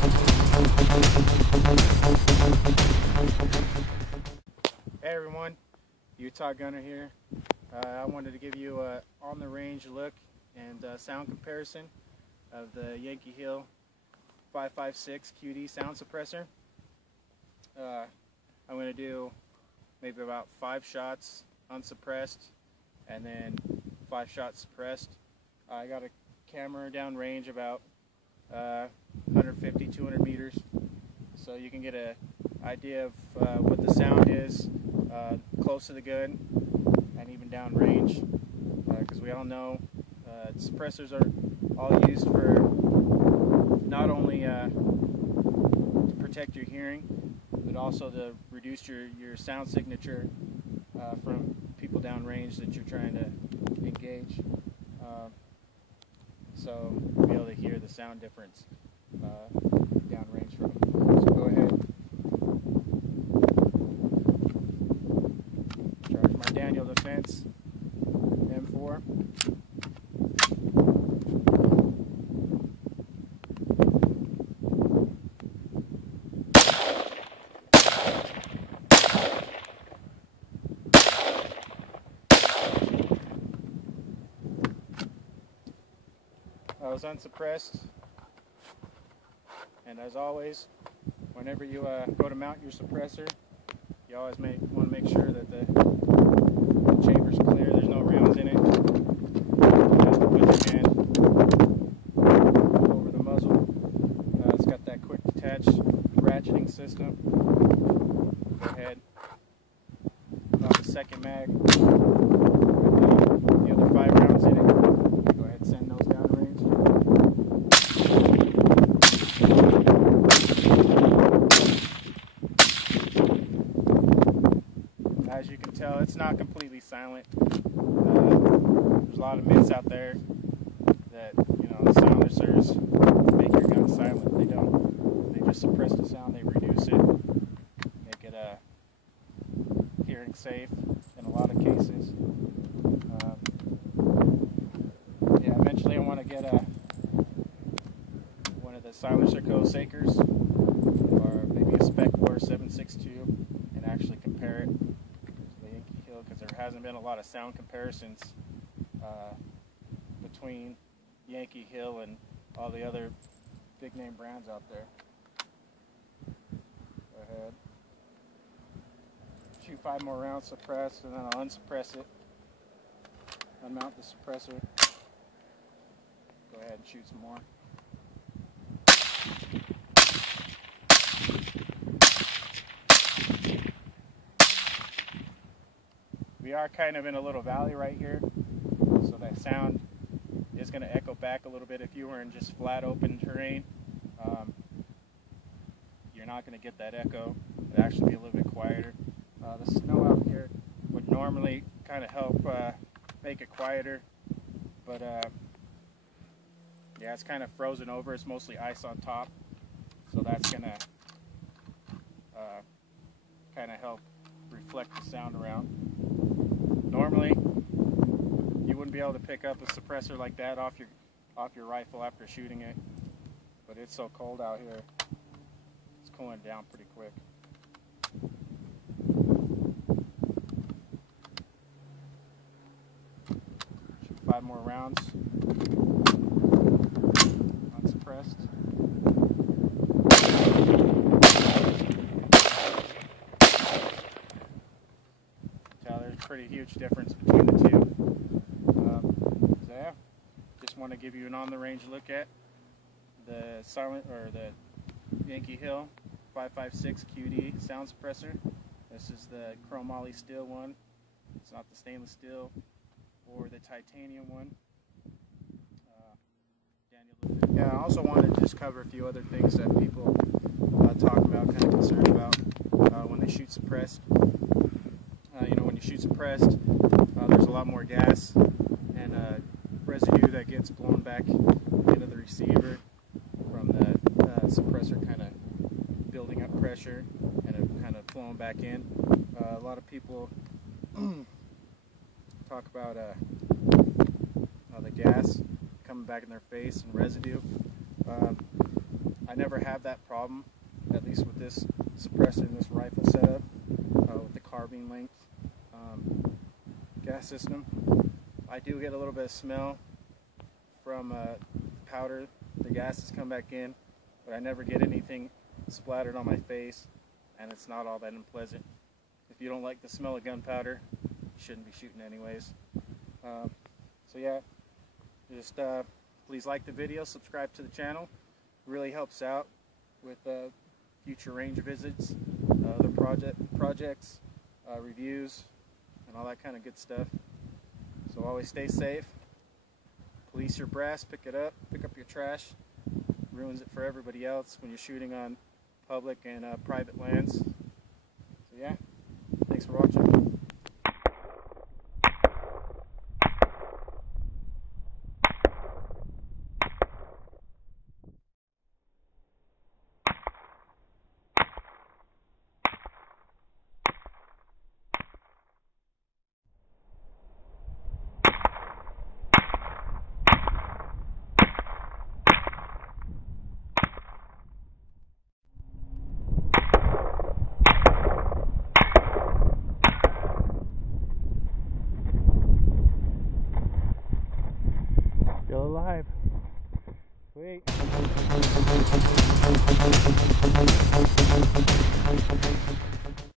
Hey everyone, Utah Gunner here. I wanted to give you a on the range look and sound comparison of the Yankee Hill 556 QD sound suppressor. I'm going to do maybe about 5 shots unsuppressed and then 5 shots suppressed. I got a camera down range about 150-200 meters, so you can get an idea of what the sound is close to the gun and even down range, because we all know suppressors are all used for not only to protect your hearing, but also to reduce your sound signature from people down range that you're trying to engage. So you'll be able to hear the sound difference down range from it. So go ahead. Charge my Daniel Defense M4. I was unsuppressed, and as always, whenever you go to mount your suppressor, you always want to make sure that the chamber's clear, there's no rounds in it. You have to put your hand over the muzzle. It's got that quick detach ratcheting system. Go ahead, pop the second mag, the other 5 rounds in it. Go ahead and send those down range. As you can tell, it's not completely silent. There's a lot of myths out there that, you know, silencers make your gun silent. They don't. They just suppress the sound, they reduce it, make it hearing safe in a lot of cases. Yeah, eventually I want to get one of the silencer co-sakers, or maybe a Spec War 762, and actually compare it, because there hasn't been a lot of sound comparisons between Yankee Hill and all the other big name brands out there. Go ahead. Shoot 5 more rounds suppressed, and then I'll unsuppress it. Unmount the suppressor. Go ahead and shoot some more. We are kind of in a little valley right here, so that sound is going to echo back a little bit. If you were in just flat open terrain, you're not going to get that echo. It'll actually be a little bit quieter. The snow out here would normally kind of help make it quieter, but yeah, it's kind of frozen over. It's mostly ice on top, so that's going to kind of help reflect the sound around. Normally, you wouldn't be able to pick up a suppressor like that off your rifle after shooting it, but it's so cold out here, it's cooling down pretty quick. Shoot 5 more rounds, unsuppressed. Pretty huge difference between the two. So yeah, just want to give you an on the range look at the the Yankee Hill 556 QD sound suppressor. This is the chromoly steel one. It's not the stainless steel or the titanium one. Yeah, I also wanted to just cover a few other things that people talk about, kind of concerned about when they shoot suppressed. You know, when you shoot suppressed, there's a lot more gas and residue that gets blown back into the receiver from the suppressor kind of building up pressure and it kind of flowing back in. A lot of people talk about the gas coming back in their face and residue. I never have that problem, at least with this suppressor and this rifle setup, with the carbine length gas system. I do get a little bit of smell from powder. The gases come back in, but I never get anything splattered on my face, and it's not all that unpleasant. If you don't like the smell of gunpowder, you shouldn't be shooting anyways. So yeah, just please like the video, subscribe to the channel. It really helps out with future range visits, other projects, reviews, and all that kind of good stuff. So always stay safe. Police your brass, pick it up, pick up your trash. Ruins it for everybody else when you're shooting on public and private lands. So yeah, thanks for watching. Still alive. Sweet.